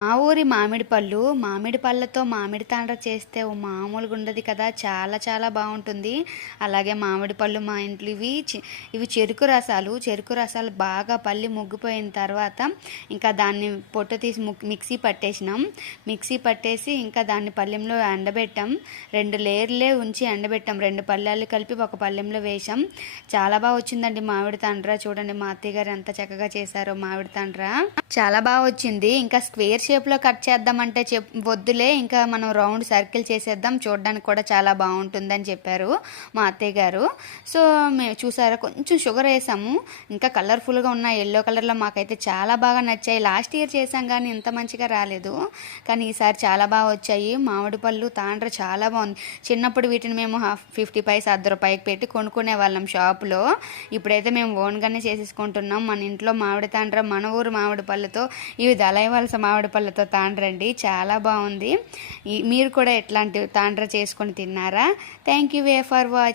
మా ఊరి మామిడి పళ్ళతో మామిడి తాండ్ర చేస్తే ఓ మామూలుగా ఉండదు కదా! చాలా చాలా బావుంటుంది. అలాగే మామిడి పళ్ళు మా ఇంట్లో ఇవి చెరుకు రసాలు బాగా పల్లి ముగ్గిపోయిన తర్వాత ఇంకా దాన్ని పొట్టు తీసి మిక్సీ పట్టేసినాం. మిక్సీ పట్టేసి ఇంకా దాన్ని పళ్ళెంలో ఎండబెట్టాం. 2 లేయర్లే ఉంచి ఎండబెట్టాం. 2 పళ్ళాలు కలిపి ఒక పళ్ళెంలో వేశాం. చాలా బాగా వచ్చిందండి మామిడి తాండ్ర. చూడండి మా అత్తయ్య గారు ఎంత చక్కగా చేశారో మామిడి తాండ్ర. చాలా బాగా వచ్చింది. ఇంకా స్క్వేర్ షేప్లో కట్ చేద్దామంటే వద్దులే, ఇంకా మనం రౌండ్ సర్కిల్ చేసేద్దాం, చూడడానికి కూడా చాలా బాగుంటుందని చెప్పారు మా అత్తయ్య గారు. సో మేము చూసారా కొంచెం షుగర్ వేసాము, ఇంకా కలర్ఫుల్గా ఉన్న ఎల్లో కలర్లో మాకైతే చాలా బాగా నచ్చాయి. లాస్ట్ ఇయర్ చేసాం కానీ ఇంత మంచిగా రాలేదు, కానీ ఈసారి చాలా బాగా వచ్చాయి. మామిడి పళ్ళు తాండ్ర చాలా బాగుంది. చిన్నప్పుడు వీటిని మేము 50 పైస్ ₹1 పెట్టి కొనుక్కునే వాళ్ళం షాపులో. ఇప్పుడైతే మేము ఓన్గానే చేసేసుకుంటున్నాం. మన ఇంట్లో మామిడి తాండ్ర, మన ఊరు మామిడి పళ్ళతో, ఇవి దళైవలస మామిడి పళ్ళతో తాండ్రండి. చాలా బాగుంది. మీరు కూడా ఎట్లాంటి తాండ్ర చేసుకొని తిన్నారా? Thank you for watching.